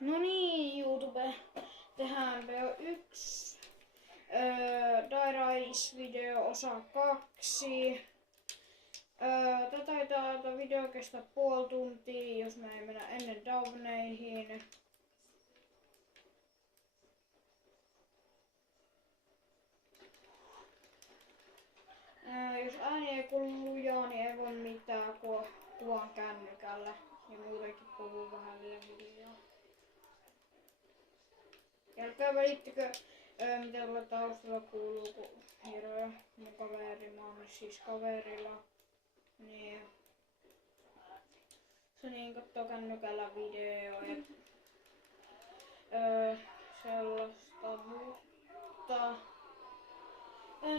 No niin, YouTube. Tehdään VO1. Dairais-video osa 2. Tätä video kestää puoli tuntia, jos me ei mennä ennen downeihin. Jos ääni ei kuulu lujaa, niin ei voi mitään, kun kuvaan kännykällä. Ja muutenkin puhuu vähän liian hiljaa. Älkää välittäkö, mitä tuolla taustalla kuuluu, kun Hiro, mun kaveri, mä oon siis kaverilla. Niin. Se niin kattoo kännykällä videoja. Sellaista, mutta...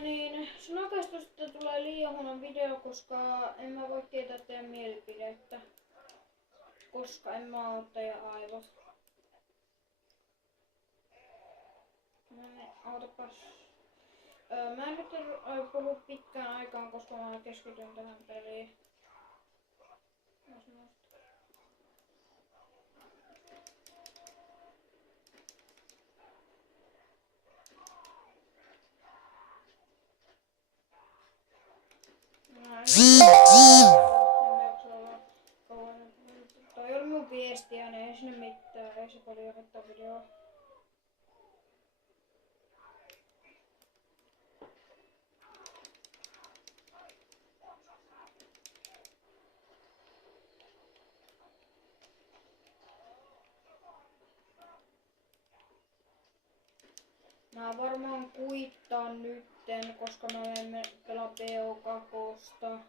niin, snakasta sitten tulee liian huono video, koska en mä voi tietää teidän mielipidettä. Koska en mä oo teidän aivot. Ootapas. Mä en nyt puhu pitkään aikaan, koska mä keskityn tähän peliin. Toi oli mun viestiä, niin ei sinne mitään, ei se paljon haittaa videoa. Mä varmaan kuittaan nytten, koska mä emme pelaa BO2.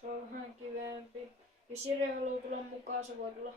Se on vähän kivempi. Jos Jere haluaa tulla mukaan, se voi tulla.